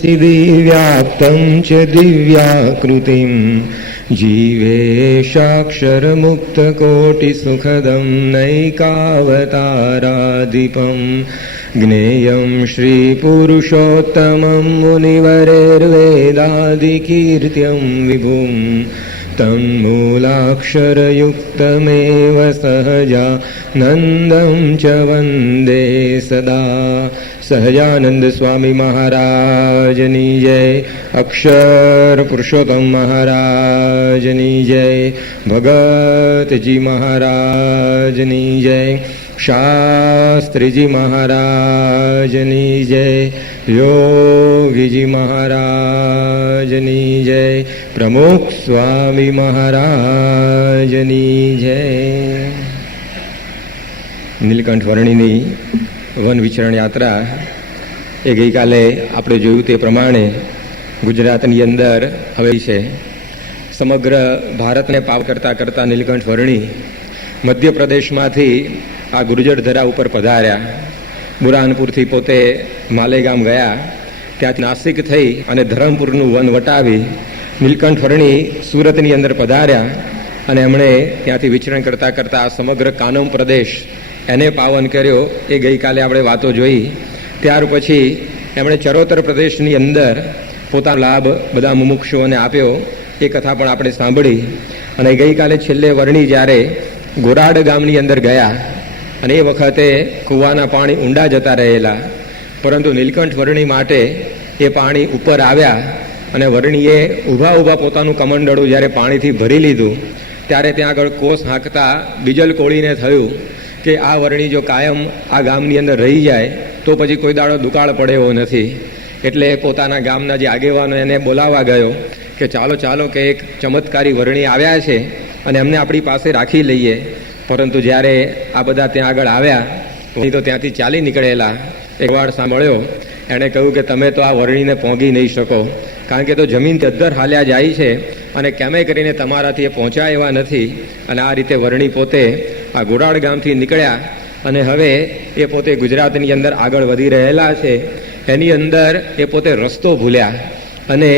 चिदिव्याप्तं च दिव्याकृतिं जीवेशाक्षरमुक्तकोटिसुखदं नैकावताराधिपं ज्ञेयं श्रीपुरुषोत्तमं मुनिवरेर्वेदादिकीर्त्यं विभुं तन्मूलाक्षरयुक्तमेव सहजानन्दं च वन्दे सदा। सहजानंद स्वामी महाराजनी जय, अक्षर पुरुषोत्तम महाराजनी जय, भगतजी महाराजनी जय, शास्त्रीजी महाराजनी जय, योगीजी महाराजनी जय, प्रमुख स्वामी महाराजनी जय। નીલકંઠ વર્ણિની વન વિચરણ યાત્રા એ ગઈકાલે આપણે જોયું તે પ્રમાણે ગુજરાતની અંદર હવે છે. સમગ્ર ભારતને પાવ કરતાં કરતાં નીલકંઠ વર્ણી મધ્યપ્રદેશમાંથી આ ગુર્જરધરા ઉપર પધાર્યા. બુરાનપુરથી પોતે માલેગામ ગયા, ત્યાંથી નાસિક થઈ અને ધરમપુરનું વન વટાવી નીલકંઠ વર્ણી સુરતની અંદર પધાર્યા અને એમણે ત્યાંથી વિચરણ કરતાં કરતાં આ સમગ્ર કાનમ પ્રદેશ એને પાવન કર્યો. એ ગઈકાલે આપણે વાતો જોઈ. ત્યાર પછી એમણે ચરોતર પ્રદેશની અંદર પોતાનો લાભ બધા મુમુક્ષુઓને આપ્યો. એ કથા પણ આપણે સાંભળી. અને ગઈકાલે છેલ્લે વર્ણી જ્યારે ગોરાડ ગામની અંદર ગયા અને એ વખતે કૂવાના પાણી ઊંડા જતા રહેલા, પરંતુ નીલકંઠ વર્ણી માટે એ પાણી ઉપર આવ્યા અને વર્ણીએ ઊભા ઊભા પોતાનું કમંડળું જ્યારે પાણીથી ભરી લીધું ત્યારે ત્યાં આગળ કોસ હાંકતા બીજલ કોળીને થયું કે આ વર્ણી જો કાયમ આ ગામની અંદર રહી જાય તો પછી કોઈ દાડો દુકાળ પડે એવો નથી. એટલે પોતાના ગામના જે આગેવાનો એને બોલાવવા ગયો કે ચાલો ચાલો કે એક ચમત્કારી વર્ણી આવ્યા છે અને એમને આપણી પાસે રાખી લઈએ. પરંતુ જ્યારે આ બધા ત્યાં આગળ આવ્યા તો ત્યાંથી ચાલી નીકળેલા એક વાર સાંભળ્યો, એણે કહ્યું કે તમે તો આ વર્ણીને પહોંચી નહીં શકો, કારણ કે તો જમીન અદ્ધર હાલ્યા જાય છે અને કેમે કરીને તમારાથી એ પહોંચાય એવા નથી. અને આ રીતે વર્ણી પોતે આ ગોરાડ ગામથી નીકળ્યા અને હવે એ પોતે ગુજરાતની અંદર આગળ વધી રહેલા છે. એની અંદર એ પોતે રસ્તો ભૂલ્યા અને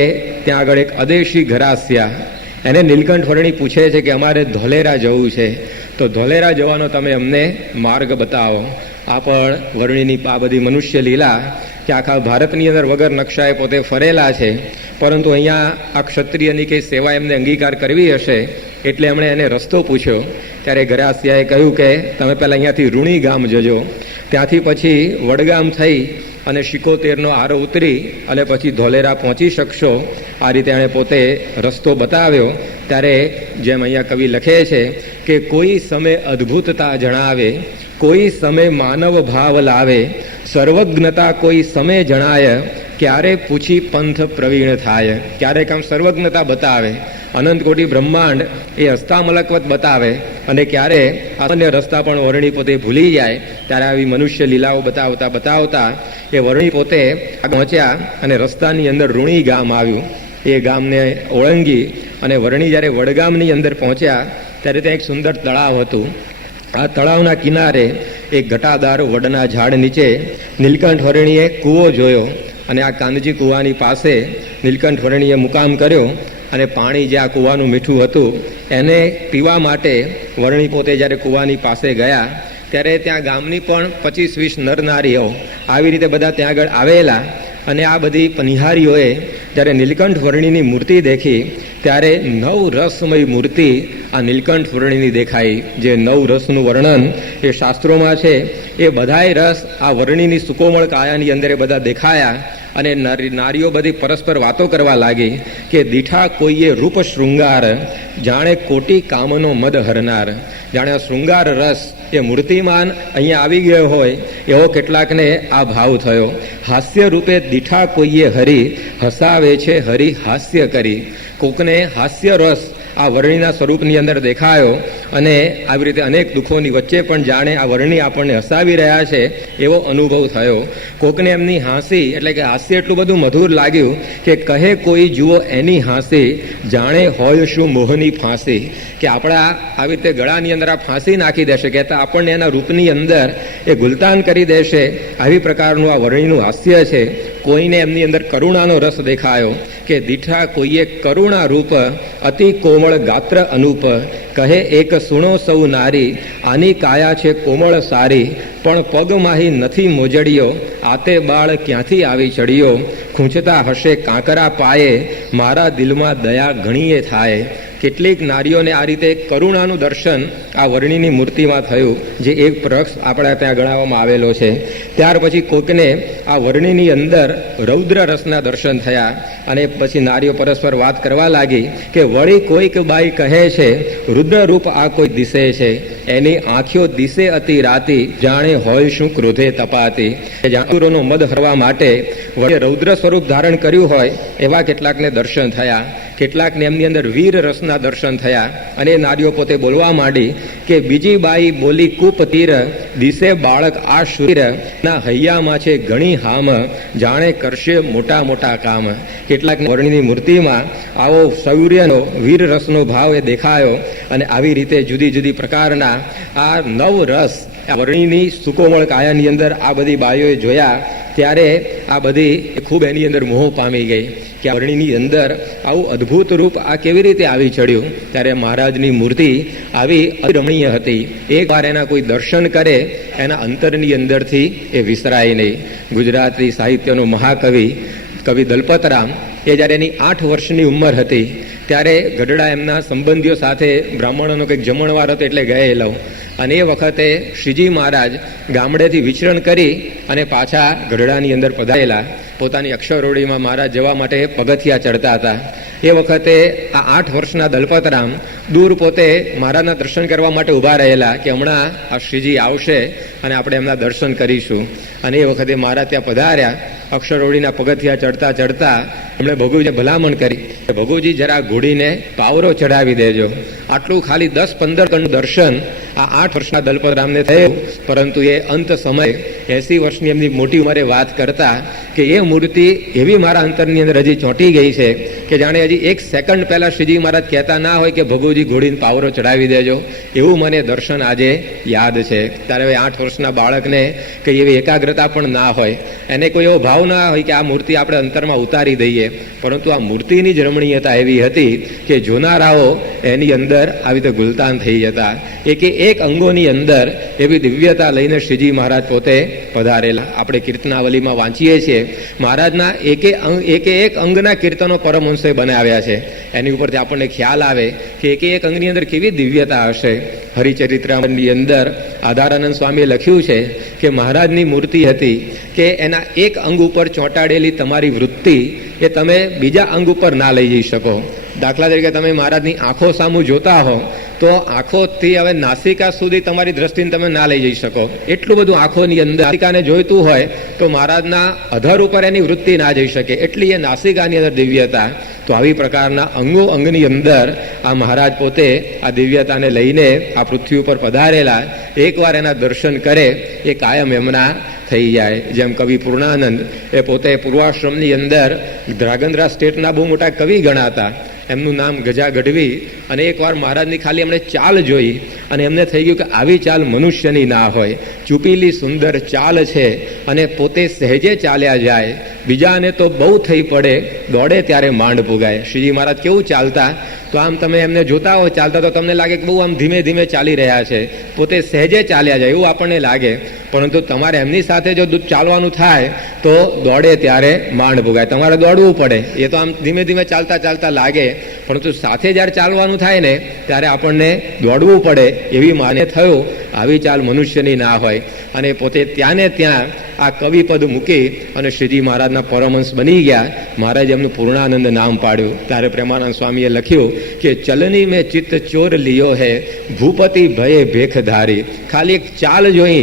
ત્યાં આગળ એક અદેશી ઘરાસિયા એને નીલકંઠ વર્ણી પૂછે છે કે અમારે ધોલેરા જવું છે, તો ધોલેરા જવાનો તમે અમને માર્ગ બતાવો. આ પણ વર્ણીની આ બધી મનુષ્ય લીલા કે આખા ભારતની અંદર વગર નકશાએ પોતે ફરેલા છે, પરંતુ અહીંયા આ ક્ષત્રિયની કંઈ સેવા એમને અંગીકાર કરવી હશે એટલે એમણે એને રસ્તો પૂછ્યો. ત્યારે ઘરાસિયાએ કહ્યું કે તમે પહેલાં અહીંયાથી રૂણી ગામ જજો, ત્યાંથી પછી વડગામ થઈ અને 75નો આરો ઉતરી અને પછી ધોલેરા પહોંચી શકશો. આ રીતે એણે પોતે રસ્તો બતાવ્યો. ત્યારે જેમ અહીંયા કવિ લખે છે કે કોઈ સમય અદ્ભુતતા જણાવે, કોઈ સમય માનવ ભાવ લાવે, સર્વજ્ઞતા કોઈ સમય જણાય, ક્યારે પૂછી પંથ પ્રવીણ થાય. ક્યારેક આમ સર્વજ્ઞતા બતાવે, અનંત કોટી બ્રહ્માંડ એ હસ્તામલકવત બતાવે, અને ક્યારે અન્ય રસ્તા પણ વર્ણી પોતે ભૂલી જાય. ત્યારે આવી મનુષ્ય લીલાઓ બતાવતા બતાવતા એ વર્ણી પોતે પહોંચ્યા અને રસ્તાની અંદર રૂણી ગામ આવ્યું. એ ગામને ઓળંગી અને વર્ણી જ્યારે વડગામની અંદર પહોંચ્યા ત્યારે ત્યાં એક સુંદર તળાવ હતું. આ તળાવના કિનારે એક ઘટાદાર વડના ઝાડ નીચે નીલકંઠ વર્ણીએ કૂવો જોયો અને આ કાંદજી કૂવાની પાસે નીલકંઠ વર્ણીએ મુકામ કર્યો અને પાણી જે આ કૂવાનું મીઠું હતું એને પીવા માટે વર્ણી પોતે જ્યારે કૂવાની પાસે ગયા ત્યારે ત્યાં ગામની પણ 25-20 નરનારીઓ આવી રીતે બધા ત્યાં આગળ આવેલા. અને આ બધી પનિહારીઓએ જ્યારે નીલકંઠ વર્ણીની મૂર્તિ દેખી ત્યારે 9 રસમય મૂર્તિ આ નીલકંઠ વર્ણીની દેખાઈ. જે 9 રસનું વર્ણન એ શાસ્ત્રોમાં છે એ બધાય રસ આ વર્ણીની સુકોમળ કાયાની અંદર એ બધા દેખાયા. અને નારીઓ બધી પરસ્પર વાતો કરવા લાગી કે દીઠા કોઈએ રૂપ શૃંગાર, જાણે કોટી કામનો મદ હરનાર. જાણે આ શૃંગાર રસ એ મૂર્તિમાન અહીંયા આવી ગયો હોય એવો કેટલાકને આ ભાવ થયો. હાસ્ય રૂપે દીઠા કોઈએ હરી, હસાવે છે હરી હાસ્ય કરી. કોકને હાસ્ય રસ આ વર્ણીના સ્વરૂપની અંદર દેખાયો અને આવી રીતે અનેક દુઃખોની વચ્ચે પણ જાણે આ વર્ણી આપણને હસાવી રહ્યા છે એવો અનુભવ થયો. કોકને એમની હાંસી એટલે કે હાસ્ય એટલું બધું મધુર લાગ્યું કે કહે કોઈ જુઓ એની હાંસી, જાણે હોય શું મોહની ફાંસી. કે આપણા આવી રીતે ગળાની અંદર આ ફાંસી નાખી દેશે, કહેતા આપણને એના રૂપની અંદર એ ગુલતાન કરી દેશે. આવી પ્રકારનું આ વર્ણીનું હાસ્ય છે. કોઈને એમની અંદર કરુણાનો રસ દેખાયો કે દીઠા કોઈએ કરુણા રૂપ અતિ કોમળ ગાત્ર અનુપ કહે એક સુણો સૌ નારી આની કાયા છે કોમળ સારી પણ પગમાહી નથી મોજડિયો આતે બાળ ક્યાંથી આવી ચડ્યો ખૂંચતા હશે કાંકરા પાયે મારા દિલમાં દયા ઘણીએ થાય. કેટલીક નારીઓને આ રીતે કરુણાનું દર્શન આ વર્ણિની મૂર્તિમાં થયું, જે એક પ્રક્ષ આપણા ત્યાં ગણાવવામાં આવેલો છે. ત્યાર પછી કોકને આ વર્ણિની અંદર રૌદ્ર રસના દર્શન થયા અને પછી નારીઓ પરસ્પર વાત કરવા લાગી કે વળી કોઈક બાઈ કહે છે રુદ્ર રૂપ આ કોઈ દિશે છે, એની આંખો દિશે અતિ રાતી જાણે હોય શું ક્રોધે તપાતી. જાણુરોનો મદ હરવા માટે વળી રૌદ્ર સ્વરૂપ ધારણ કર્યું હોય એવા કેટલાકને દર્શન થયા. કેટલાકને એમની અંદર વીર રસના દર્શન થયા અને નારીઓ પોતે બોલવા માંડી કે બીજી બાઈ બોલી કૂપ તીર દિશે બાળક આ શૂર ના હૈયામાં છે ઘણી હામ જાણે કરશે મોટા મોટા કામ. કેટલાક વર્ણિની મૂર્તિમાં આવો શૌર્યનો વીર રસનો ભાવ એ દેખાયો અને આવી રીતે જુદી જુદી પ્રકારના આ નવ રસ વર્ણિની સુકોમળ કાયાની અંદર આ બધી બાઈઓએ જોયા ત્યારે આ બધી ખૂબ એની અંદર મોહ પામી ગઈ કે આ વર્ણિની અંદર આવું અદ્ભુત રૂપ આ કેવી રીતે આવી ચડ્યું. ત્યારે મહારાજની મૂર્તિ આવી રમણીય હતી. એકવાર એના કોઈ દર્શન કરે એના અંતરની અંદરથી એ વિસરાય નહીં. ગુજરાતી સાહિત્યનો મહાકવિ કવિ દલપતરામ એ જ્યારે એની 8 વર્ષની ઉંમર હતી ત્યારે ગઢડા એમના સંબંધીઓ સાથે બ્રાહ્મણોનો કંઈક જમણવાર હતો એટલે ગયેલો અને એ વખતે શ્રીજી મહારાજ ગામડેથી વિચરણ કરી અને પાછા ગઢડાની અંદર પધારેલા. પોતાની અક્ષરોડીમાં મહારાજ જવા માટે પગથિયા ચડતા હતા. એ વખતે આ 8 વર્ષના દલપતરામ દૂર પોતે મહારાજના દર્શન કરવા માટે ઊભા રહેલા કે હમણાં આ શ્રીજી આવશે અને આપણે એમના દર્શન કરીશું. અને એ વખતે મહારાજ ત્યાં પધાર્યા. અક્ષરોડીના પગથિયા ચડતા ચડતા એમણે ભગુજીને ભલામણ કરી, ભગુજી જરા ઘોડીને પાવરો ચડાવી દેજો. આટલું ખાલી 10-15 કણનું દર્શન આ 8 વર્ષના દલપતરામને થયું. પરંતુ એ અંત સમય 80 વર્ષની એમની મોટી ઉંમરે વાત કરતા કે એ મૂર્તિ એવી મારા અંતરની અંદર હજી ચોંટી ગઈ છે કે જાણે હજી 1 સેકન્ડ પહેલા શ્રીજી મહારાજ કહેતા ના હોય કે ભગુજી ઘોડીને પાવરો ચડાવી દેજો, એવું મને દર્શન આજે યાદ છે. ત્યારે હવે 8 વર્ષના બાળકને કંઈ એવી એકાગ્રતા પણ ના હોય, એને કોઈ એવો ભાવ ના હોય કે આ મૂર્તિ આપણે અંતરમાં ઉતારી દઈએ. પરંતુ આ મૂર્તિની જ રમણીયતા એવી હતી કે જોનારાઓ એની અંદર આવી રીતે ગુલતાન થઈ જતા. એક અંગોની અંદર એવી દિવ્યતા લઈને શ્રીજી મહારાજ પોતે પધારેલા. આપણે કીર્તનાવલીમાં વાંચીએ છીએ મહારાજના એક અંગના કીર્તનો પરમહંસે બનાવ્યા છે. એની ઉપરથી આપણને ખ્યાલ આવે કે એક અંગની અંદર કેવી દિવ્યતા હશે. હરિચરિત્રામણની અંદર આધારાનંદ સ્વામીએ લખ્યું છે કે મહારાજની મૂર્તિ હતી કે એના એક અંગ ઉપર ચોંટાડેલી તમારી વૃત્તિ એ તમે બીજા અંગ ઉપર ના લઈ જઈ શકો. દાખલા તરીકે તમે મહારાજની આંખો સામું જોતા હો તો આંખોથી હવે નાસિકા સુધી તમારી દ્રષ્ટિને તમે ના લઈ જઈ શકો. એટલું બધું આંખોની અંદર નાસિકાને જોઈતું હોય તો મહારાજના અધર ઉપર એની વૃત્તિ ના જઈ શકે, એટલી એ નાસિકાની અંદર દિવ્યતા. તો આવી પ્રકારના અંગની અંદર આ મહારાજ પોતે આ દિવ્યતાને લઈને આ પૃથ્વી ઉપર પધારેલા. એકવાર એના દર્શન કરે એ કાયમ એમના થઈ જાય. જેમ કવિ પૂર્ણાનંદ એ પોતે પૂર્વાશ્રમની અંદર ધ્રાંગધ્રા સ્ટેટના બહુ મોટા કવિ ગણાતા. એમનું નામ ગજા ગઢવી. અને એકવાર મહારાજની ખાલી એમણે ચાલ જોઈ અને એમને થઈ ગયું કે આવી ચાલ મનુષ્યની ના હોય. ચૂપીલી સુંદર ચાલ છે અને પોતે સહેજે ચાલ્યા જાય, બીજાને તો બહુ થઈ પડે, દોડે ત્યારે માંડ પુગાય. શ્રીજી મહારાજ કેવું ચાલતા, તો આમ તમે એમને જોતા હો ચાલતા તો તમને લાગે કે બહુ આમ ધીમે ધીમે ચાલી રહ્યા છે, પોતે સહેજે ચાલ્યા જાય એવું આપણને લાગે. પરંતુ તમારે એમની સાથે જો ચાલવાનું થાય તો દોડે ત્યારે માંડ પુગાય. તમારે દોડવું પડે. એ તો આમ ધીમે ધીમે ચાલતા ચાલતા લાગે, પરંતુ સાથે જ્યારે ચાલવાનું થાય ને ત્યારે આપણને દોડવું પડે એવી માને થયું. આવી ચાલ મનુષ્યની ના હોય. અને પોતે ત્યાં ને ત્યાં આ કવિપદ મૂકી અને શ્રીજી મહારાજના પરમહંસ બની ગયા. મહારાજ એમનું પૂર્ણાનંદ નામ પાડ્યું. ત્યારે પ્રેમાનંદ સ્વામીએ લખ્યું કે ચલની મેં ચિત્ત ચોર લિયો હે ભૂપતિ ભયે ભેખધારી. ખાલી એક ચાલ જોઈ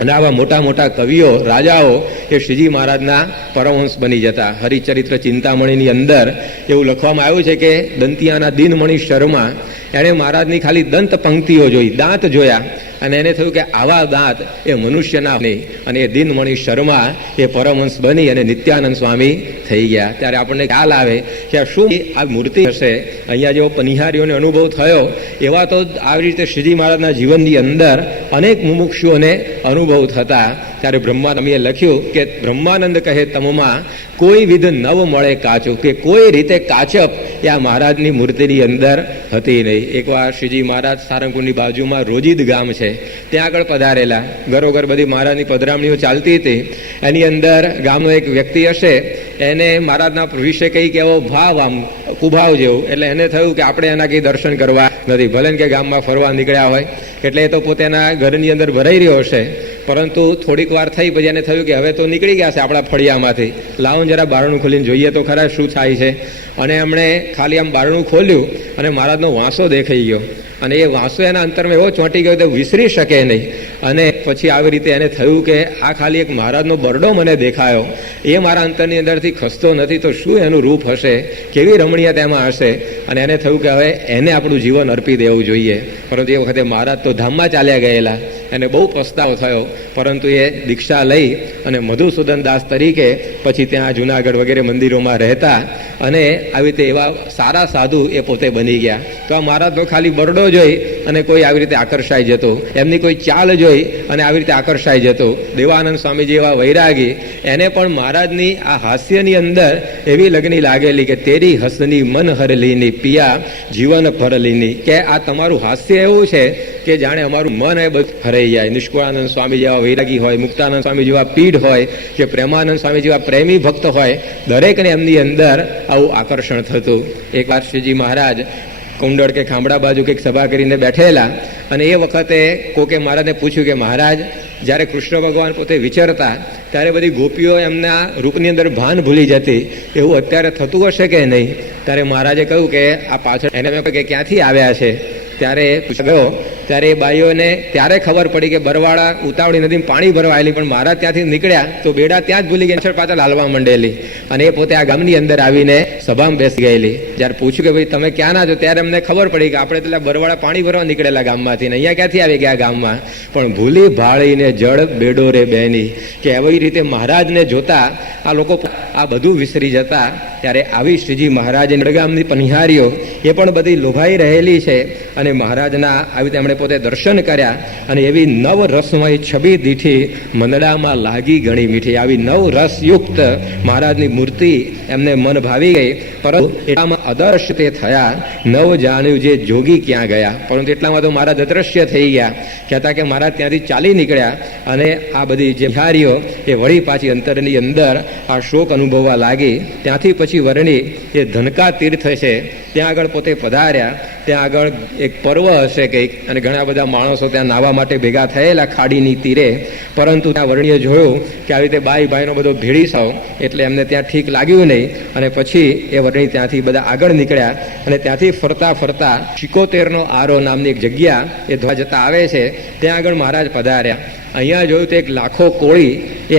અને આવા મોટા મોટા કવિઓ રાજાઓ એ શ્રીજી મહારાજના પરમહંસ બની જતા. હરિચરિત્ર ચિંતામણીની અંદર એવું લખવામાં આવ્યું છે કે દંતિયાના દિનમણી શર્મા એણે મહારાજની ખાલી દંત પંક્તિઓ જોઈ, દાંત જોયા અને એને થયું કે આવા દાંત એ મનુષ્યના નહીં. અને એ દિનમણી શર્મા એ પરમહંસ બની અને નિત્યાનંદ સ્વામી થઈ ગયા. ત્યારે આપણને ખ્યાલ આવે કે આ શું આ મૂર્તિ હશે. અહીંયા જેવો પનિહારીઓને અનુભવ થયો એવા તો આવી રીતે શ્રીજી મહારાજના જીવનની અંદર અનેક મુમુક્ષુઓને અનુભવ થતા. ત્યારે બ્રહ્માનંદે લખ્યું કે બ્રહ્માનંદ કહે તમમાં કોઈ વિધ નવ મળે કાચું, કે કોઈ રીતે કાચપ એ આ મહારાજની મૂર્તિની અંદર હતી નહીં. એકવાર શ્રીજી મહારાજ સારંગપુરની બાજુમાં રોજીદ ગામ છે, ત્યાં આગળ પધારેલા. ઘરોઘર બધી મહારાજની પધરામણીઓ ચાલતી હતી. એની અંદર ગામનો એક વ્યક્તિ હશે, એને મહારાજના વિશે કંઈક એવો ભાવ, આમ કુભાવ જેવું, એટલે એને થયું કે આપણે એના કંઈ દર્શન કરવા નથી, ભલે કે ગામમાં ફરવા નીકળ્યા હોય. એટલે એ તો પોતાના ઘરની અંદર ભરાઈ રહ્યો હશે, પરંતુ થોડીક વાર થઈ પછી એને થયું કે હવે તો નીકળી ગયા છે આપણા ફળિયામાંથી, લાવો જરા બારણું ખોલીને જોઈએ તો ખરા શું થાય છે. અને એમણે ખાલી આમ બારણું ખોલ્યું અને મહારાજનો વાંસો દેખાઈ ગયો, અને એ વાંસો એના અંતરમાં એવો ચોંટી ગયો તો વિસરી શકે નહીં. અને પછી આવી રીતે એને થયું કે આ ખાલી એક મહારાજનો બરડો મને દેખાયો, એ મારા અંતરની અંદરથી ખસતો નથી, તો શું એનું રૂપ હશે, કેવી રમણીયતા એમાં હશે. અને એને થયું કે હવે એને આપણું જીવન અર્પી દેવું જોઈએ. પરંતુ એ વખતે મહારાજ તો ધામમાં ચાલ્યા ગયેલા, એને બહુ પસ્તાવો થયો. પરંતુ એ દીક્ષા લઈ અને મધુસૂદન દાસ તરીકે પછી ત્યાં જુનાગઢ વગેરે મંદિરોમાં રહેતા, અને આવી રીતે એવા સારા સાધુ એ પોતે બની ગયા. તો આ મહારાજનો ખાલી બરડો જોઈ અને કોઈ આવી રીતે આકર્ષાઈ જતો, એમની કોઈ ચાલ જોઈ અને આવી રીતે આકર્ષાઈ જતો. દેવાનંદ સ્વામીજી એવા વૈરાગી, એને પણ મહારાજની આ હાસ્યની અંદર એવી લગ્ની લાગેલી કે તેરી હસની મન હરલીની પિયા જીવન ભરલીની, કે આ તમારું હાસ્ય એવું છે કે જાણે અમારું મન એ બધું હરાઈ જાય. નિષ્કુળાનંદ સ્વામી જેવા વૈરાગી હોય, મુક્તાનંદ સ્વામી જેવા પીઢ હોય, કે પ્રેમાનંદ સ્વામી જેવા પ્રેમી ભક્ત હોય, દરેકને એમની અંદર આવું આકર્ષણ થતું. એકવાર શ્રીજી મહારાજ કુંડળ કે ખાંભડા બાજુ કંઈક સભા કરીને બેઠેલા, અને એ વખતે કોકે મહારાજને પૂછ્યું કે મહારાજ, જ્યારે કૃષ્ણ ભગવાન પોતે વિચરતા ત્યારે બધી ગોપીઓ એમના રૂપની અંદર ભાન ભૂલી જતી, એવું અત્યારે થતું હશે કે નહીં? ત્યારે મહારાજે કહ્યું કે આ પાછળ એને મેં કે ક્યાંથી આવ્યા છે, ત્યારે ગયો ત્યારે એ બાઈઓને ત્યારે ખબર પડી કે બરવાળા ઉતાવળી નદીમાં પાણી ભરવા આવેલી, પણ મહારાજ ત્યાંથી નીકળ્યા તો બેડા ત્યાં જ ભૂલી ગયા, પાછળ હાલવા માંડેલી. અને એ પોતે આ ગામની અંદર આવીને સભામાં બેસી ગયેલી. જ્યારે પૂછ્યું કે ભાઈ તમે ક્યાં ના છો, ત્યારે અમને ખબર પડી કે આપણે પેલા બરવાળા પાણી ભરવા નીકળેલા ગામમાંથી, ને અહીંયા ક્યાંથી આવી ગયા ગામમાં. પણ ભૂલી ભાળીને જળ બેડો રે બહેની, કે એવી રીતે મહારાજને જોતા આ લોકો આ બધું વિસરી જતા. ત્યારે આવી શ્રીજી મહારાજની વડગામની પનિહારીઓ એ પણ બધી લોભાઈ રહેલી છે, અને મહારાજના આવી રીતે એમણે પોતે દર્શન કર્યા, અને એવી નવ રસમય છબી દીઠી મંદડામાં લાગી ઘણી મીઠી. આવી નવ રસયુક્ત મહારાજની મૂર્તિ એમને મન ભાવી ગઈ. પરંતુ એટલામાં અદર્શ તે થયા, નવ જાણ્યું જે જોગી ક્યાં ગયા. પરંતુ એટલામાં તો મહારાજ અદ્રશ્ય થઈ ગયા. કહેતા કે મહારાજ ત્યાંથી ચાલી નીકળ્યા, અને આ બધી જે બિહારીઓ એ વળી પાછી અંતરની અંદર આ શોક અનુભવવા લાગી. ત્યાંથી પછી વર્ણી એ ધનકા તીર્થ છે ત્યાં આગળ પોતે પધાર્યા. ત્યાં આગળ એક પર્વ હશે કંઈક, અને ઘણા બધા માણસો ત્યાં નાહવા માટે ભેગા થયેલા ખાડીની તીરે. પરંતુ ત્યાં વર્ણીએ જોયું કે આવી રીતે બાઈ ભાઈનો બધો ભેળીસાવ, એટલે એમને ત્યાં ઠીક લાગ્યું નહીં. અને પછી એ વર્ણી ત્યાંથી બધા આગળ નીકળ્યા, અને ત્યાંથી ફરતા ફરતા 75નો આરો નામની એક જગ્યા એ ધોવા જતા આવે છે, ત્યાં આગળ મહારાજ પધાર્યા. અહીંયા જોયું તો એક લાખો કોળી,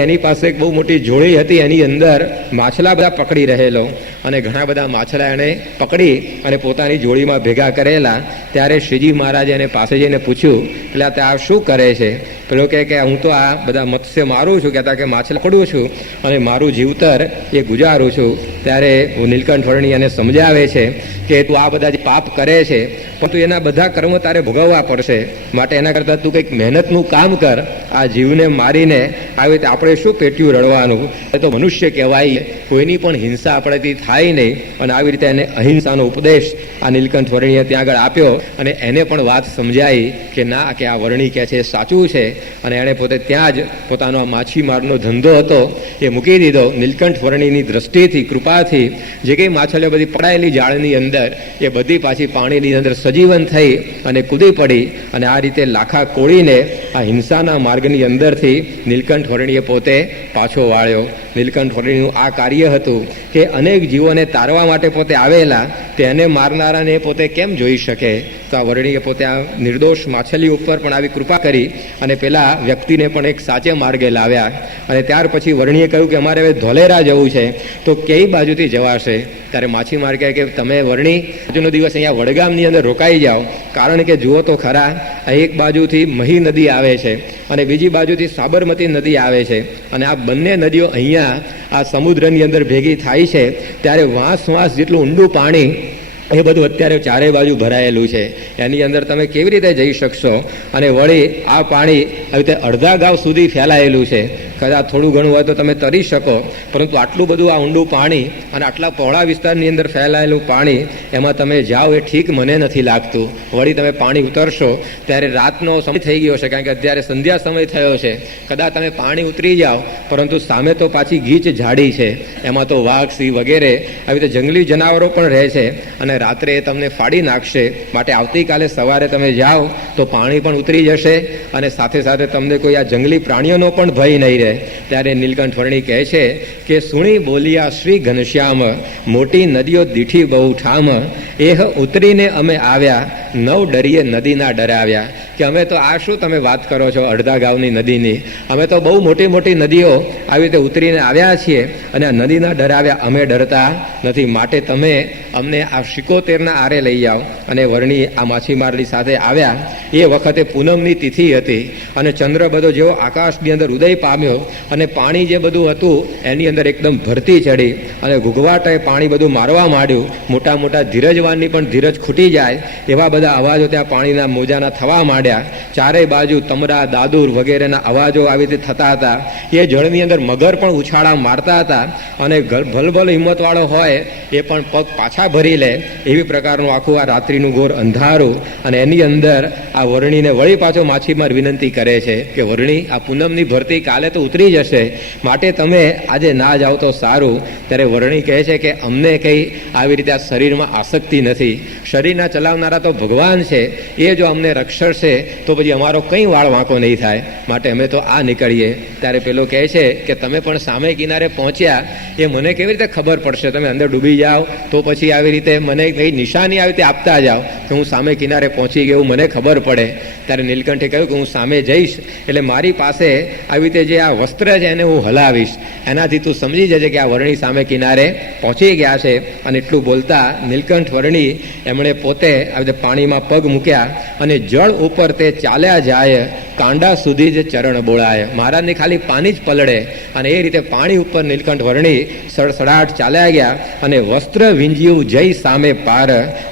એની પાસે એક બહુ મોટી જોડી હતી, એની અંદર માછલા બધા પકડી રહેલો, અને ઘણા બધા માછલા એણે પકડી અને પોતાની જોડીમાં ભેગા કરેલા. ત્યારે શ્રીજી મહારાજે એને પાસે જઈને પૂછ્યું, એટલે આ શું કરે છે? પેલો કહે કે હું તો આ બધા મત્સ્ય મારું છું, કહેતા કે માછલા પકડું છું અને મારું જીવતર એ ગુજારું છું. ત્યારે હું નીલકંઠ વર્ણી એને સમજાવે છે કે તું આ બધા જે પાપ કરે છે, પરંતુ એના બધા કર્મ તારે ભોગવવા પડશે, માટે એના કરતાં તું કંઈક મહેનતનું કામ કર. આ જીવને મારીને આવી રીતે આપણે શું પેટ્યું રડવાનું? એ તો મનુષ્ય કહેવાય, કોઈની પણ હિંસા આપણેથી થાય નહીં. અને આવી રીતે એને અહિંસાનો ઉપદેશ આ નીલકંઠ વર્ણીએ ત્યાં આગળ આપ્યો, અને એને પણ વાત સમજાઈ કે ના, કે આ વર્ણી કહે છે સાચું છે. અને એણે પોતે ત્યાં જ પોતાનો આ માછીમારનો ધંધો હતો એ મૂકી દીધો. નીલકંઠ વર્ણીની દ્રષ્ટિથી, કૃપાથી જે કંઈ માછલીઓ બધી પડાયેલી જાળની અંદર, એ બધી પાછી પાણીની અંદર સજીવન થઈ અને કૂદી પડી. અને આ રીતે લાખા કોળીને આ હિંસાના માર્ગની અંદરથી નીલકંઠ વર્ણીએ પોતે પાછો વાળ્યો. નીલકંઠ વર્ણીનું આ કાર્ય હતું કે અનેક જીવોને તારવા માટે પોતે આવેલા, તેને મારનારાને પોતે કેમ જોઈ શકે? તો આ વર્ણીએ પોતે આ નિર્દોષ માછલી ઉપર પણ આવી કૃપા કરી, અને પેલા વ્યક્તિને પણ એક સાચે માર્ગે લાવ્યા. અને ત્યાર પછી વર્ણીએ કહ્યું કે અમારે હવે ધોલેરા જવું છે, તો કઈ બાજુથી જવાશે? ત્યારે માછીમાર કહે કે તમે વર્ણી આજનો દિવસ અહીંયા વડગામની અંદર રોકાઈ જાઓ, કારણ કે જુઓ તો ખરા, એક બાજુથી મહી નદી આવે છે અને બીજી બાજુથી સાબરમતી નદી આવે છે, અને આ બંને નદીઓ અહીંયા આ સમુદ્રની અંદર ભેગી થાય છે. ત્યારે વાંસ જેટલું ઊંડું પાણી એ બધું અત્યારે ચારે બાજુ ભરાયેલું છે, એની અંદર તમે કેવી રીતે જઈ શકશો? અને વળી આ પાણી આવી રીતે અડધા ગાંવ સુધી ફેલાયેલું છે. કદાચ થોડું ઘણું હોય તો તમે તરી શકો, પરંતુ આટલું બધું આ ઊંડું પાણી અને આટલા પહોળા વિસ્તારની અંદર ફેલાયેલું પાણી, એમાં તમે જાઓ એ ઠીક મને નથી લાગતું. વળી તમે પાણી ઉતરશો ત્યારે રાતનો સમય થઈ ગયો છે, કારણ કે અત્યારે સંધ્યા સમય થયો છે. કદાચ તમે પાણી ઉતરી જાઓ, પરંતુ સામે તો પાછી ગીચ ઝાડી છે, એમાં તો વાઘ, સિંહ વગેરે આવી રીતે જંગલી જનાવરો પણ રહે છે અને રાત્રે એ તમને ફાડી નાખશે. માટે આવતીકાલે સવારે તમે જાઓ તો પાણી પણ ઉતરી જશે અને સાથે સાથે તમને કોઈ આ જંગલી પ્રાણીઓનો પણ ભય નહીં રહે. ત્યારે નીલકંઠ વર્ણી કહે છે કે સુણી બોલિયા શ્રી ઘનશ્યામ, મોટી નદીઓ દીઠી બહુ ઠામ, એહ ઉતરીને અમે આવ્યા, નવ ડરીએ નદીના ડરાવ્યા. કે અમે તો આ શું તમે વાત કરો છો અડધા ગામની નદીની, અમે તો બહુ મોટી મોટી નદીઓ આવી રીતે ઉતરીને આવ્યા છીએ અને આ નદીના ડરાવ્યા, અમે ડરતા નથી. માટે તમે અમને આ 75ના આરે લઈ જાઓ. અને વર્ણી આ માછીમારની સાથે આવ્યા. એ વખતે પૂનમની તિથિ હતી અને ચંદ્ર બધો જેવો આકાશની અંદર ઉદય પામ્યો અને પાણી જે બધું હતું એની અંદર એકદમ ભરતી ચડી અને ઘૂઘવાટે પાણી બધું મારવા માંડ્યું. મોટા મોટા ધીરજવાનની પણ ધીરજ ખૂટી જાય એવા બધા અવાજો ત્યાં પાણીના મોજાના થવા માંડ્યા. ચારેય બાજુ તમરા, દાદુર વગેરેના અવાજો આવી રીતે થતા હતા. એ જળની અંદર મગર પણ ઉછાળા મારતા હતા અને ભલભલ હિંમતવાળો હોય એ પણ પગ પાછા ભરી લે એવી પ્રકારનું આખું આ રાત્રિનું ઘોર અંધારું. અને એની અંદર આ વર્ણીને વળી પાછો માછીમાર વિનંતી કરે છે કે વર્ણી, આ પૂનમની ભરતી કાલે તો ઉતરી જશે, માટે તમે આજે ના જાઓ તો સારું. ત્યારે વર્ણી કહે છે કે અમને કંઈ આવી રીતે આ શરીરમાં આસક્તિ નથી. શરીરના ચલાવનારા તો ભગવાન છે, એ જો અમને રક્ષશે તો પછી અમારો કંઈ વાળ વાંકો નહીં થાય, માટે અમે તો આ નીકળીએ. ત્યારે પેલો કહે છે કે તમે પણ સામે કિનારે પહોંચ્યા એ મને કેવી રીતે ખબર પડશે? તમે અંદર ડૂબી જાઓ તો પછી આવી રીતે મને કંઈ નિશાની આવી રીતે આપતા જાઓ કે હું સામે કિનારે પહોંચી ગયું, મને ખબર પડે. ત્યારે નીલકંઠે કહ્યું કે હું સામે જઈશ એટલે મારી પાસે આવી રીતે જે આ વસ્ત્ર છે એને હું હલાવીશ, એનાથી તું સમજી જજે કે આ વર્ણી સામે કિનારે પહોંચી ગયા છે. અને એટલું બોલતા નીલકંઠ વર્ણી એમણે પોતે આવી રીતે પાણીમાં પગ મૂક્યા અને જળ ઉપર તે ચાલ્યા જાય, કાંડા સુધી જ ચરણ બોળાય. મહારાજની ખાલી પાની જ પલળે અને એ રીતે પાણી ઉપર નીલકંઠ વર્ણી સડસડાટ ચાલ્યા ગયા અને વસ્ત્ર વિંજ્યું જય સામે પાર,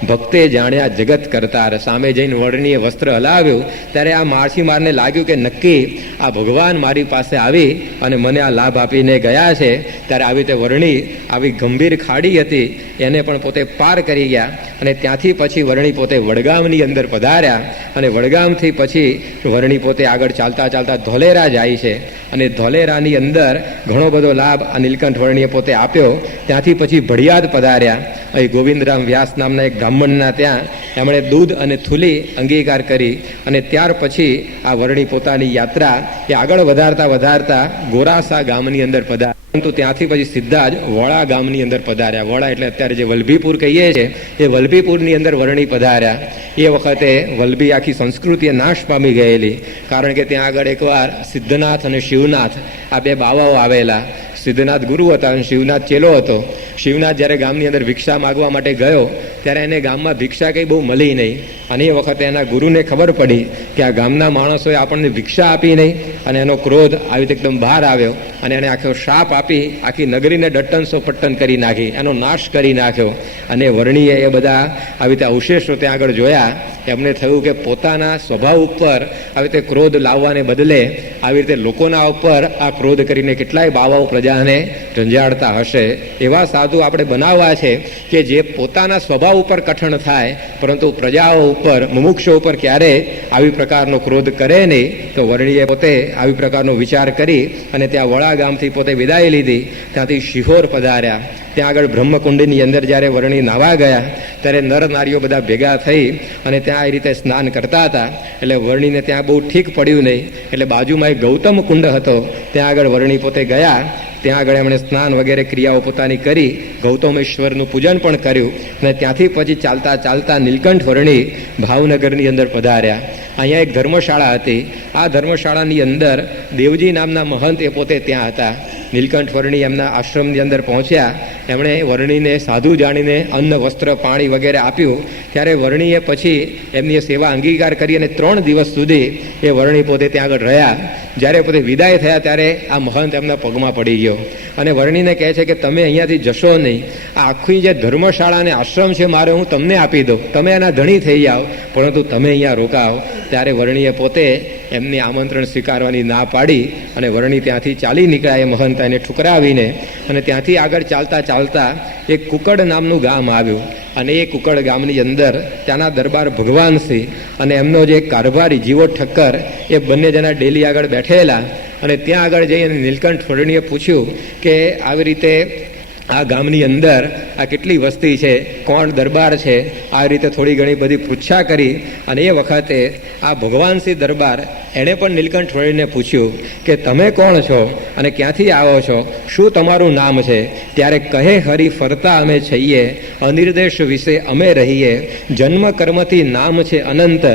ભક્તે જાણ્યા જગત કરતાર. સામે જઈને વર્ણીએ વસ્ત્ર હલાવ્યું ત્યારે આ માછીમારને લાગ્યું કે નક્કી આ ભગવાન મારી પાસે આવી અને મને આ લાભ આપીને ગયા છે. ત્યારે આવી રીતે વર્ણી આવી ગંભીર ખાડી હતી એને પણ પોતે પાર કરી ગયા અને ત્યાંથી પછી વર્ણી પોતે વડગામની અંદર પધાર્યા અને વડગામથી પછી વર્ણી પોતે આગળ ચાલતા ચાલતા ધોલેરા જાય છે અને ધોલેરાની અંદર ઘણો બધો લાભ આ નીલકંઠ વર્ણીએ પોતે આપ્યો. ત્યાંથી પછી ભડિયાદ પધાર્યા. અહીં ગોવિંદરામ વ્યાસ નામના એક બ્રાહ્મણના ત્યાં એમણે દૂધ અને થૂલી અંગીકાર કરી અને ત્યાર પછી આ વર્ણી પોતાની યાત્રા એ આગળ વધારતા વધારતા ગોરાસા ગામની અંદર પધાર્યા. પરંતુ ત્યાંથી પછી સીધા જ વોળા ગામની અંદર પધાર્યા. વોળા એટલે અત્યારે જે વલભીપુર કહીએ છીએ એ વલભીપુરની અંદર વર્ણી પધાર્યા. એ વખતે વલભી આખી સંસ્કૃતિ નાશ પામી ગયેલી, કારણ કે ત્યાં આગળ એકવાર સિદ્ધનાથ અને શિવનાથ આ બે બાવાઓ આવેલા. સિદ્ધનાથ ગુરુ હતા અને શિવનાથ ચેલો હતો. શિવનાથ જ્યારે ગામની અંદર ભિક્ષા માગવા માટે ગયો ત્યારે એને ગામમાં ભિક્ષા કંઈ બહુ મળી નહીં અને એ વખતે એના ગુરુને ખબર પડી કે આ ગામના માણસોએ આપણને ભિક્ષા આપી નહીં અને એનો ક્રોધ આવી રીતે એકદમ બહાર આવ્યો અને એને આખો શાપ આપી આખી નગરીને ડટ્ટનસો પટ્ટન કરી નાખી, એનો નાશ કરી નાખ્યો. અને વર્ણીએ એ બધા આવી રીતે અવશેષો ત્યાં આગળ જોયા. એમને થયું કે પોતાના સ્વભાવ ઉપર આવી રીતે ક્રોધ લાવવાને બદલે આવી રીતે લોકોના ઉપર આ ક્રોધ કરીને કેટલાય બાવાઓ પ્રજાને રંજાડતા હશે. એવા સાધુ આપણે બનાવવા છે કે જે પોતાના સ્વભાવ ઉપર કઠણ થાય પરંતુ પ્રજાઓ ઉપર, મુમુક્ષો ઉપર ક્યારે આવી પ્રકારનો ક્રોધ કરે નહીં. તો વર્ણીએ પોતે આવી પ્રકારનો વિચાર કરી અને ત્યાં વડા ગામથી પોતે વિદાય લીધી. ત્યાંથી શિહોર પધાર્યા. ત્યાં આગળ બ્રહ્મકુંડની અંદર જ્યારે વર્ણી નાહવા ગયા ત્યારે નર નારીઓ બધા ભેગા થઈ અને ત્યાં એ રીતે સ્નાન કરતા હતા. એટલે વર્ણીને ત્યાં બહુ ઠીક પડ્યું નહીં એટલે બાજુમાં એક ગૌતમ કુંડ હતો, ત્યાં આગળ વર્ણી પોતે ગયા. ત્યાં આગળ એમણે સ્નાન વગેરે ક્રિયાઓ પોતાની કરી, ગૌતમેશ્વરનું પૂજન પણ કર્યું અને ત્યાંથી પછી ચાલતા ચાલતા નીલકંઠ વર્ણી ભાવનગરની અંદર પધાર્યા. અહીંયા એક ધર્મશાળા હતી. આ ધર્મશાળાની અંદર દેવજી નામના મહંત એ પોતે ત્યાં હતા. નીલકંઠ વર્ણી એમના આશ્રમની અંદર પહોંચ્યા. એમણે વર્ણીને સાધુ જાણીને અન્ન, વસ્ત્ર, પાણી વગેરે આપ્યું. ત્યારે વર્ણીએ પછી એમની સેવા અંગીકાર કરી અને 3 દિવસ સુધી એ વર્ણી પોતે ત્યાં આગળ રહ્યા. જ્યારે પોતે વિદાય થયા ત્યારે આ મહંત એમના પગમાં પડી ગયો અને વર્ણીને કહે છે કે તમે અહીંયાથી જશો નહીં, આ આખી જે ધર્મશાળા અને આશ્રમ છે મારે હું તમને આપી દઉં, તમે એના ધણી થઈ જાઓ, પરંતુ તમે અહીંયા રોકાઓ. ત્યારે વર્ણીએ પોતે એમની આમંત્રણ સ્વીકારવાની ના પાડી અને વર્ણી ત્યાંથી ચાલી નીકળ્યા એ મહંત એને ઠુકરાવીને. અને ત્યાંથી આગળ ચાલતા ચાલતા એક કુકડ નામનું ગામ આવ્યું. અને એ કુકડ ગામની અંદર ત્યાંના દરબાર ભગવાનસિંહ અને એમનો જે કારભારી જીવો ઠક્કર એ બંને જણા ડેલી આગળ બેઠેલા. અને ત્યાં આગળ જઈ અને નીલકંઠ વર્ણીએ પૂછ્યું કે આવી રીતે આ ગામની અંદર આ કેટલી વસ્તી છે, કોણ દરબાર છે, આ રીતે થોડી ઘણી બધી પૂછા કરી. અને એ વખતે આ ભગવાનસિંહ દરબાર એણે પણ નીલકંઠ વર્ણીને પૂછ્યું કે તમે કોણ છો અને ક્યાંથી આવો છો, શું તમારું નામ છે? ત્યારે કહે હરી ફરતા અમે છીએ, અનિર્દેશ વિશે અમે રહીએ, જન્મ કર્મથી નામ છે અનંત,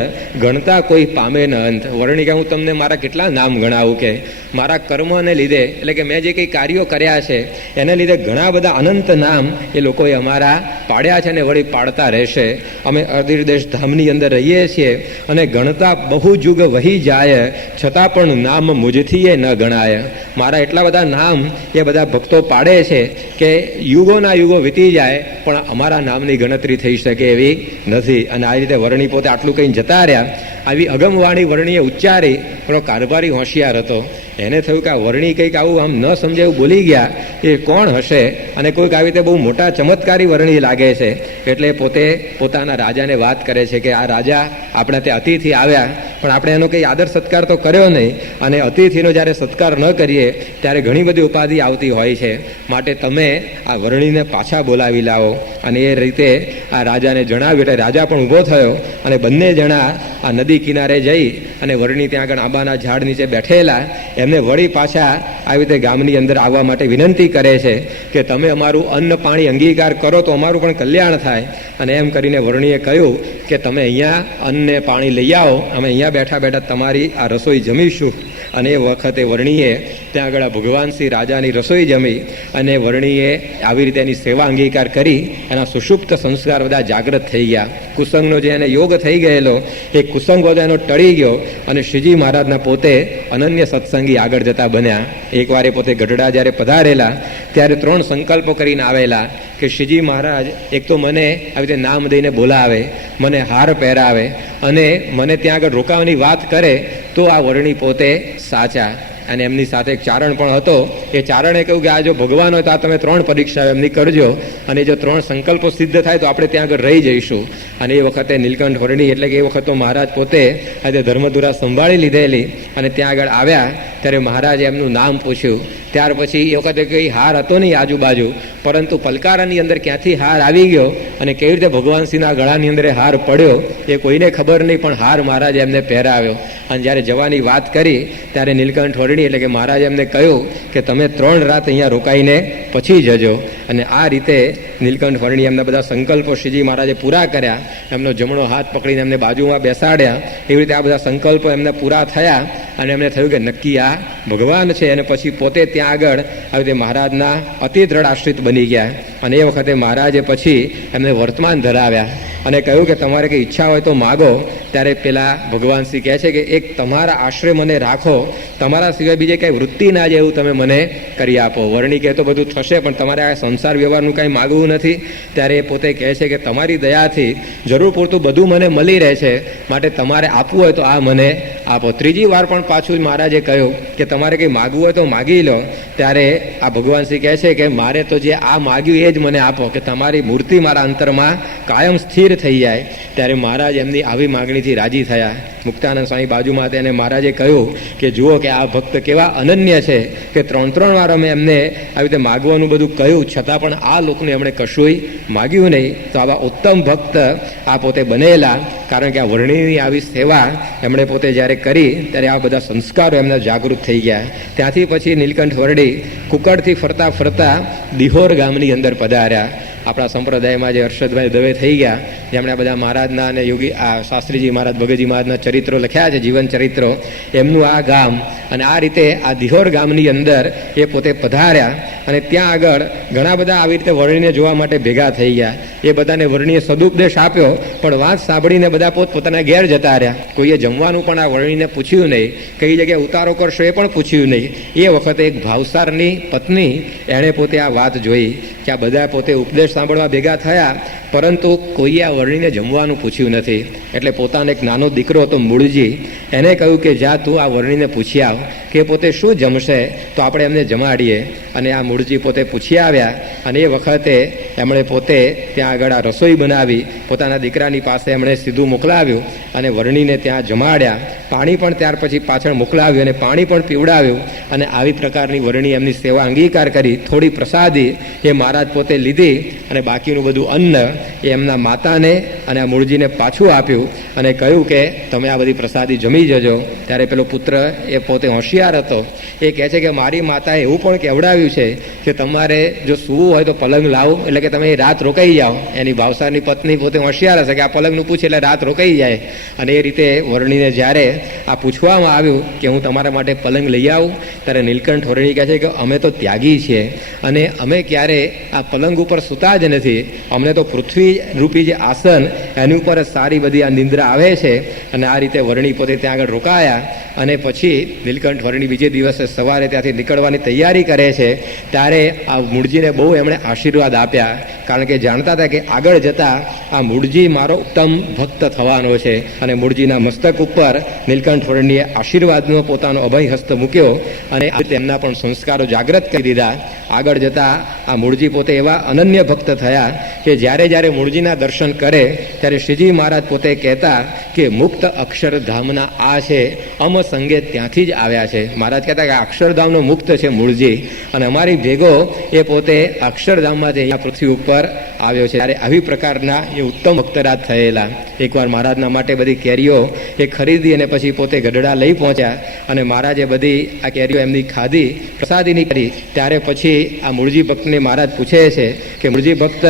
ગણતા કોઈ પામે ન અંત. વર્ણી કે હું તમને મારા કેટલા નામ ગણાવું કે મારા કર્મને લીધે, એટલે કે મેં જે કંઈ કાર્યો કર્યા છે એને લીધે ઘણા બધા અનંત નામ એ લોકોએ અમારા પાડ્યા છે અને વળી પાડતા રહેશે. અમે અનિર્દેશ ધામની અંદર રહીએ છીએ અને ગણતા બહુ જુગ વહી જાય, છતાં પણ નામ મુજથી એ ન ગણાય. મારા એટલા બધા નામ એ બધા ભક્તો પાડે છે કે યુગોના યુગો વીતી જાય પણ અમારા નામની ગણતરી થઈ શકે એવી નથી. અને આ રીતે વર્ણી પોતે આટલું કંઈ જતા રહ્યા. આવી અગમવાણી વર્ણીએ ઉચ્ચારી, પણ કારભારી હોશિયાર હતો. એને થયું કે આ વર્ણી કંઈક આવું આમ ન સમજે એવું બોલી ગયા, એ કોણ હશે અને કોઈક આવી રીતે બહુ મોટા ચમત્કારી વર્ણી લાગે છે. એટલે પોતે પોતાના રાજાને વાત કરે છે કે આ રાજા આપણે ત્યાં અતિથિ આવ્યા પણ આપણે એનો કંઈ આદર સત્કાર તો કર્યો નહીં, અને અતિથિનો જ્યારે સત્કાર ન કરીએ ત્યારે ઘણી બધી ઉપાધિ આવતી હોય છે, માટે તમે આ વર્ણીને પાછા બોલાવી લાવો. અને એ રીતે આ રાજાને જણાવ્યું. એટલે રાજા પણ ઊભો થયો અને બંને જણા આ નદી કિનારે જઈ અને વર્ણી ત્યાં આગળ આંબાના ઝાડ નીચે બેઠેલા એમને વળી પાછા આવી રીતે ગામની અંદર આવવા માટે વિનંતી કરે છે કે તમે અમારું અન્ન પાણી અંગીકાર કરો તો અમારું પણ કલ્યાણ થાય. અને એમ કરીને વર્ણીએ કહ્યું કે તમે અહીંયા અન્ન પાણી લઈ આવો, અમે અહીંયા બેઠા બેઠા તમારી આ રસોઈ જમીશું. અને એ વખતે વર્ણીએ ત્યાં આગળ ભગવાનસિંહ રાજાની રસોઈ જમી અને વર્ણીએ આવી રીતે એની સેવા અંગીકાર કરી. એના સુષુપ્ત સંસ્કાર બધા જાગૃત થઈ ગયા. કુસંગનો જે એને યોગ થઈ ગયેલો એ કુસંગ બધો એનો ટળી ગયો અને શ્રીજી મહારાજના પોતે અનન્ય સત્સંગી આગળ જતા બન્યા. એકવાર એ પોતે ગઢડા જ્યારે પધારેલા ત્યારે 3 સંકલ્પો કરીને આવેલા કે શ્રીજી મહારાજ એક તો મને આવી રીતે નામ દઈને બોલાવે, મને હાર પહેરાવે અને મને ત્યાં આગળ રોકાવાની વાત કરે તો આ વર્ણી પોતે સાચા. અને એમની સાથે એક ચારણ પણ હતો. એ ચારણે કહ્યું કે આ જો ભગવાન હોય તો આ તમે 3 પરીક્ષાઓ એમની કરજો અને જો 3 સંકલ્પો સિદ્ધ થાય તો આપણે ત્યાં આગળ રહી જઈશું. અને એ વખતે નીલકંઠ વર્ણી એટલે કે એ વખત તો મહારાજ પોતે આજે ધર્મધુરા સંભાળી લીધેલી અને ત્યાં આગળ આવ્યા ત્યારે મહારાજે એમનું નામ પૂછ્યું. ત્યાર પછી એ વખતે કંઈ હાર હતો નહીં આજુબાજુ, પરંતુ પલકારાની અંદર ક્યાંથી હાર આવી ગયો અને કેવી રીતે ભગવાનસિંહના ગળાની અંદર હાર પડ્યો એ કોઈને ખબર નહીં, પણ હાર મહારાજે એમને પહેરાવ્યો. અને જ્યારે જવાની વાત કરી ત્યારે નીલકંઠ વર્ણી એટલે કે મહારાજે એમને કહ્યું કે તમે 3 રાત અહીંયા રોકાઈને પછી જજો. અને આ રીતે નીલકંઠ વર્ણી એમના બધા સંકલ્પો શ્રીજી મહારાજે પૂરા કર્યા. એમનો જમણો હાથ પકડીને એમને બાજુમાં બેસાડ્યા. એવી રીતે આ બધા સંકલ્પો એમને પૂરા થયા અને એમને થયું કે નક્કી આ ભગવાન છે. અને પછી પોતે ત્યાં આગળ આવી રીતે મહારાજના અતિ દ્રઢ આશ્રિત બની ગયા. અને એ વખતે મહારાજે પછી એમને વર્તમાન ધરાવ્યા અને કહ્યું કે તમારે કંઈ ઈચ્છા હોય તો માગો. ત્યારે પેલા ભગવાનશ્રી કહે છે કે એક તમારા આશ્રય મને રાખો, તમારા સિવાય બીજે કંઈ વૃત્તિ ના જાય એવું તમે મને કરી આપો. વર્ણી કહે તો બધું થશે પણ તમારે આ સંસાર વ્યવહારનું કાંઈ માગવું નથી. ત્યારે એ પોતે કહે છે કે તમારી દયાથી જરૂર પૂરતું બધું મને મળી રહે છે, માટે તમારે આપવું હોય તો આ મને આપો. 3જી વાર પણ પાછું મહારાજે કહ્યું કે તમારે કંઈ માગવું હોય તો માગી લો. ત્યારે આ ભગવાનશ્રી કહે છે કે મારે તો જે આ માગ્યું એ જ મને આપો કે તમારી મૂર્તિ મારા અંતરમાં કાયમ સ્થિર થઈ જાય. ત્યારે મહારાજ એમની આવી માગણીથી રાજી થયા. મુક્તાનંદ સ્વામી બાજુમાં તેને મહારાજે કહ્યું કે જુઓ કે આ ભક્ત કેવા અનન્ય છે કે 3 વાર અમે એમને આવી રીતે માગવાનું બધું કહ્યું છતાં પણ આ લોકોને એમણે કશુંય માગ્યું નહીં. તો આવા ઉત્તમ ભક્ત આ પોતે બનેલા, કારણ કે આ વર્ણીની આવી સેવા એમણે પોતે જ્યારે કરી ત્યારે આ બધા સંસ્કારો એમના જાગૃત થઈ ગયા. ત્યાંથી પછી નીલકંઠ વર્ણી કુકડથી ફરતા ફરતા દિહોર ગામની અંદર પધાર્યા. આપણા સંપ્રદાયમાં જે હર્ષદભાઈ દવે થઈ ગયા, જેમણે આ બધા મહારાજના અને યોગી આ શાસ્ત્રીજી મહારાજ ભગતજી મહારાજના ચરિત્રો લખ્યા છે, જીવન ચરિત્રો, એમનું આ ગામ. અને આ રીતે આ દિહોર ગામની અંદર એ પોતે પધાર્યા અને ત્યાં આગળ ઘણા બધા આવી રીતે વર્ણીને જોવા માટે ભેગા થઈ ગયા. એ બધાને વર્ણીએ સદુપદેશ આપ્યો પણ વાત સાંભળીને બધા પોતપોતાના ઘેર જતા રહ્યા. કોઈએ જમવાનું પણ આ વર્ણીને પૂછ્યું નહીં, કઈ જગ્યાએ ઉતારો કરશો એ પણ પૂછ્યું નહીં. એ વખતે એક ભાવસારની પત્ની એણે પોતે આ વાત જોઈ કે આ બધા પોતે ઉપદેશ સાંભળવા ભેગા થયા, પરંતુ કોઈએ આ વર્ણીને જમવાનું પૂછ્યું નથી. એટલે પોતાનો એક નાનો દીકરો હતો મૂળજી, એને કહ્યું કે જા તું આ વર્ણીને પૂછી આવ કે પોતે શું જમશે તો આપણે એમને જમાડીએ. અને આ મૂળજી પોતે પૂછી આવ્યા અને એ વખતે એમણે પોતે ત્યાં આગળ આ રસોઈ બનાવી પોતાના દીકરાની પાસે એમણે સીધું મોકલાવ્યું અને વર્ણીને ત્યાં જમાડ્યા. પાણી પણ ત્યાર પછી પાછળ મોકલાવ્યું અને પાણી પણ પીવડાવ્યું. અને આવી પ્રકારની વર્ણી એમની સેવા અંગીકાર કરી. થોડી પ્રસાદી એ મહારાજ પોતે લીધી અને બાકીનું બધું અન્ન એ એમના માતાને અને આ મૂળજીને પાછું આપ્યું અને કહ્યું કે તમે આ બધી પ્રસાદી જમી જજો. ત્યારે પેલો પુત્ર એ પોતે હોશિયાર હતો, એ કહે છે કે મારી માતાએ એવું પણ કહેવડાવ્યું છે કે તમારે જો સૂવું હોય તો પલંગ લાવો, એટલે કે તમે રાત રોકાઈ જાઓ. એની ભાવસારની પત્ની પોતે હોશિયાર હશે કે આ પલંગનું પૂછે એટલે રાત રોકાઈ જાય. અને એ રીતે વર્ણીને જ્યારે આ પૂછવામાં આવ્યું કે હું તમારા માટે પલંગ લઈ આવું, ત્યારે નીલકંઠ વર્ણી કહે છે કે અમે તો ત્યાગી છીએ અને અમે ક્યારે આ પલંગ ઉપર સૂતા જ નથી. અમને તો પૃથ્વી રૂપી જે આસન એની ઉપર સારી બધી આ નિંદ્રા આવે છે. અને આ રીતે વર્ણી પોતે ત્યાં આગળ રોકાયા. અને પછી નીલકંઠ વર્ણી બીજે દિવસે સવારે ત્યાંથી નીકળવાની તૈયારી કરે છે. ત્યારે આ મૂળજીને બહુ એમણે આશીર્વાદ આપ્યા, કારણ કે જાણતા હતા કે આગળ જતાં આ મૂળજી મારો ઉત્તમ ભક્ત થવાનો છે. અને મૂળજીના મસ્તક ઉપર નીલકંઠ વર્ણીએ આશીર્વાદનો પોતાનો અભય હસ્ત મૂક્યો અને તેમના પણ સંસ્કારો જાગૃત કરી દીધા. આગળ જતાં આ મૂળજી પોતે એવા અનન્ય ભક્ત થયા કે જ્યારે જ્યારે મૂળજીના દર્શન કરે ત્યારે શ્રીજી મહારાજ પોતે કહેતા કે મુક્ત અક્ષરધામના આ છે, અમ સંગે ત્યાંથી જ આવ્યા છે. મહારાજ કહેતા કે અક્ષરધામનો મુક્ત છે મૂળજી, અને અમારી ભેગો એ પોતે અક્ષરધામમાંથી અહીંયા પૃથ્વી ઉપર આવ્યો છે. ત્યારે આવી પ્રકારના એ ઉત્તમ ભક્તરાજ થયેલા. એકવાર મહારાજના માટે બધી કેરીઓ એ ખરીદી અને પછી પોતે ગઢડા લઈ પહોંચ્યા અને મહારાજે બધી આ કેરીઓ એમની ખાધી, પ્રસાદીની કરી. ત્યારે પછી આ મૂળજી ભક્તને મહારાજ પૂછે છે કે મૂળજી ભક્ત,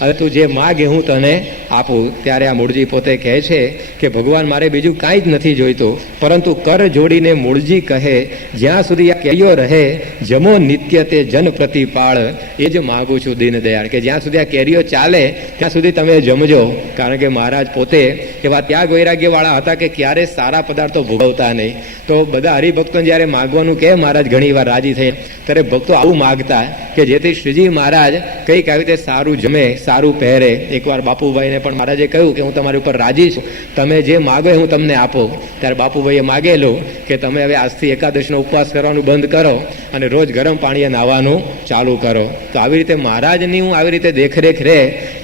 હવે તું જે માગે હું તને આપું. ત્યારે આ મૂળજી પોતે કહે છે કે ભગવાન મારે બીજું કાંઈ જ નથી જોઈતું, પરંતુ કર જોડીને મૂળજી કહે જ્યાં સુધી આ કેરીઓ રહે જમો નિત્ય તે જન પ્રતિપાળ, એ જ માગું છું દીનદયાળ, કે જ્યાં સુધી આ કેરીઓ ચાલે ત્યાં સુધી તમે જમજો. કારણ કે મહારાજ પોતે એવા ત્યાગ વૈરાગ્યવાળા હતા કે ક્યારે સારા પદાર્થો ભોગવતા નહીં. તો બધા હરિભક્તોને જ્યારે માગવાનું કહે મહારાજ ઘણી વાર રાજી થઈ, ત્યારે ભક્તો આવું માગતા કે જેથી શ્રીજી મહારાજ કંઈક આવી રીતે સારું જમે, સારું પહેરે. એકવાર બાપુભાઈને પણ મહારાજે કહ્યું કે હું તમારી ઉપર રાજી છું, તમે જે માગો હું તમને આપો. ત્યારે બાપુભાઈએ માગેલું કે તમે હવે આજથી એકાદશીનો ઉપવાસ કરવાનું બંધ કરો અને રોજ ગરમ પાણીએ નાહવાનું ચાલુ કરો. તો આવી રીતે મહારાજની હું આવી રીતે દેખરેખ રહે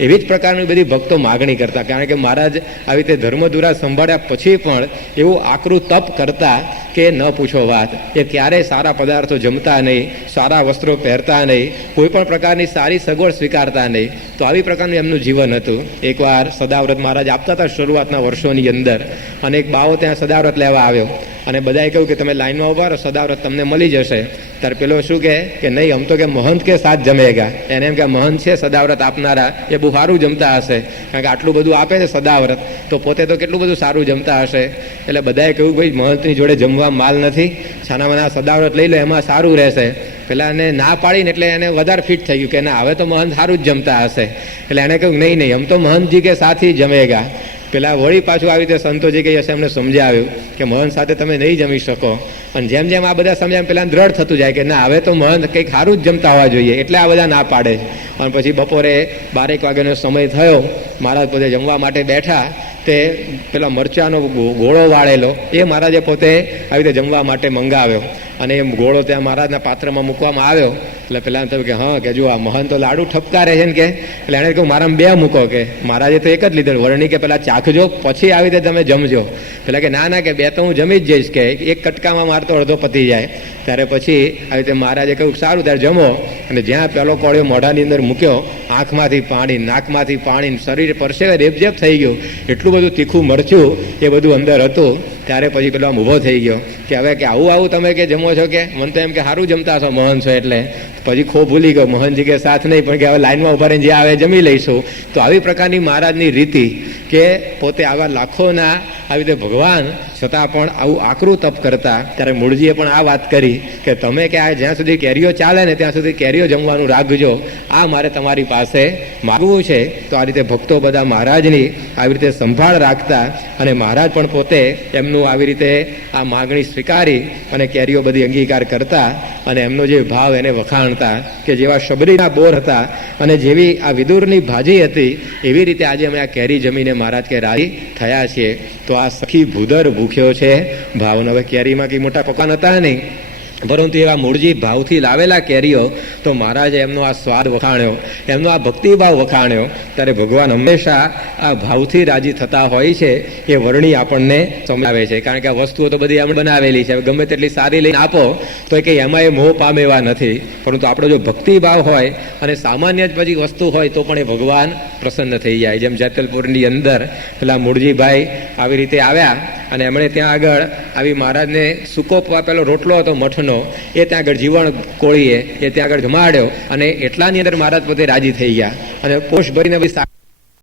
એવી જ પ્રકારની બધી ભક્તો માગણી કરતા. કારણ કે મહારાજ આવી રીતે ધર્મધુરા સંભાળ્યા પછી પણ એવું આકરું તપ કરતા કે ન પૂછો વાત. એ ક્યારેય સારા પદાર્થો જમતા નહીં, સારા વસ્ત્રો પહેરતા નહીં, કોઈ પણ પ્રકારની સારી સગવડ સ્વીકારતા નહીં. તો આવી પ્રકારનું એમનું જીવન હતું. એકવાર સદાવ્રત મહારાજ આપતા હતા શરૂઆતના વર્ષોની અંદર, અને એક બાવો ત્યાં સદાવ્રત લેવા આવ્યો અને બધાએ કહ્યું કે તમે લાઈનમાં ઉભા રહો, સદાવ્રત તમને મળી જશે. ત્યારે પેલો શું કે નહીં, આમ તો કે મહંત કે સાથ જમેગા. એને એમ કે મહંત છે સદાવ્રત આપનારા, એ બહુ સારું જમતા હશે, કારણ કે આટલું બધું આપે છે સદાવ્રત, તો પોતે તો કેટલું બધું સારું જમતા હશે. એટલે બધાએ કહ્યું ભાઈ મહંતની જોડે જમવા માલ નથી, છાનામાં સદાવ્રત લઈ લો, એમાં સારું રહેશે. પેલા એને ના પાડીને એટલે એને વધારે ફિટ થઈ ગયું કે ના હવે તો મહંત સારું જ જમતા હશે. એટલે એને કહ્યું નહીં નહીં, આમ તો મહંતજી કે સાથી જમેગા. પેલા વળી પાછું આવી રીતે સંતોજી કહી હશે એમને સમજાવ્યું કે મહંત સાથે તમે નહીં જમી શકો. અને જેમ જેમ આ બધા સમજાય પેલા દ્રઢ થતું જાય કે ના હવે તો મહંત કંઈક સારું જ જમતા હોવા જોઈએ, એટલે આ બધા ના પાડે. અને પછી બપોરે 12 વાગ્યાનો સમય થયો, મહારાજ પોતે જમવા માટે બેઠા. તે પેલા મરચાનો ગોળો વાળેલો એ મહારાજે પોતે આવી રીતે જમવા માટે મંગાવ્યો અને એ ગોળો ત્યાં મહારાજના પાત્રમાં મૂકવામાં આવ્યો. એટલે પેલા થયું કે હા કે જો આ મહંત તો લાડુ ઠપકા રહે છે ને કે, એટલે એણે કહ્યું મારામાં 2 મૂકો. કે મહારાજે તો એક જ લીધો. વર્ણી કે પેલા ચાખજો પછી આવી રીતે તમે જમજો. પેલા કે ના ના કે 2 તો હું જમી જ જઈશ, કે એક કટકામાં મારતો અડધો પતી જાય. ત્યારે પછી આવી રીતે મહારાજે કહ્યું સારું ત્યારે જમો. અને જ્યાં પેલો કોળિયો મોઢાની અંદર મૂક્યો, આંખમાંથી પાણી, નાકમાંથી પાણી, શરીર પરસેવે રેપઝેપ થઈ ગયું. એટલું બધું તીખું મરચું એ બધું અંદર હતું. ત્યારે પછી પેલો આમ ઊભો થઈ ગયો કે હવે કે આવું તમે કે જમો છો, કે મને તો એમ કે સારું જમતા છો મહંત છો. એટલે પછી ખો ભૂલી ગયો, મહંતજી કે સાથ નહીં, પણ કે હવે લાઈનમાં ઉભા રહીને જે આવે જમી લઈશું. તો આવી પ્રકારની મહારાજની રીતિ કે પોતે આવા લાખોના આવી રીતે ભગવાન છતાં પણ આવું આકરું તપ કરતા. ત્યારે મૂળજીએ પણ આ વાત કરી કે તમે કે આ જ્યાં સુધી કેરીઓ ચાલે ને ત્યાં સુધી કેરીઓ જમવાનું રાખજો, આ મારે તમારી પાસે માગવું છે. તો આ રીતે ભક્તો બધા મહારાજની આવી રીતે સંભાળ રાખતા અને મહારાજ પણ પોતે એમનું આવી રીતે આ માગણી સ્વીકારી અને કેરીઓ બધી અંગીકાર કરતા અને એમનો જે ભાવ એને વખાણતા કે જેવા શબરીના બોર હતા અને જેવી આ વિદુરની ભાજી હતી એવી રીતે આજે અમે આ કેરી જમીને મહારાજ કે રાજી થયા છીએ. તો આ સખી ભૂદર ભૂખ્યો છે ભાવનો. હવે કેરીમાં કંઈ મોટા પકવાન હતા નહીં, પરંતુ એવા મૂળજી ભાવથી લાવેલા કેરીઓ તો મહારાજે એમનો આ સ્વાદ વખાણ્યો, એમનો આ ભક્તિભાવ વખાણ્યો. ત્યારે ભગવાન હંમેશા આ ભાવથી રાજી થતા હોય છે એ વર્ણી આપણને સમજાવે છે. કારણ કે આ વસ્તુઓ તો બધી એમ બનાવેલી છે, ગમે તેટલી સારી લઈને આપો તો એ કંઈ એમાં એ મોહ પામે એવા નથી. પરંતુ આપણો જો ભક્તિભાવ હોય અને સામાન્ય જ પછી વસ્તુ હોય તો પણ એ ભગવાન પ્રસન્ન થઈ જાય. જેમ જેતલપુરની અંદર પેલા મૂળજીભાઈ આવી રીતે આવ્યા અને એમણે ત્યાં આગળ આવી મહારાજને સૂકો પેલો રોટલો હતો મઠનો, એ ત્યાં આગળ જીવણ કોળીએ એ ત્યાં આગળ જમાડ્યો અને એટલાની અંદર મહારાજ પોતે રાજી થઈ ગયા અને પોષ ભરીને બધી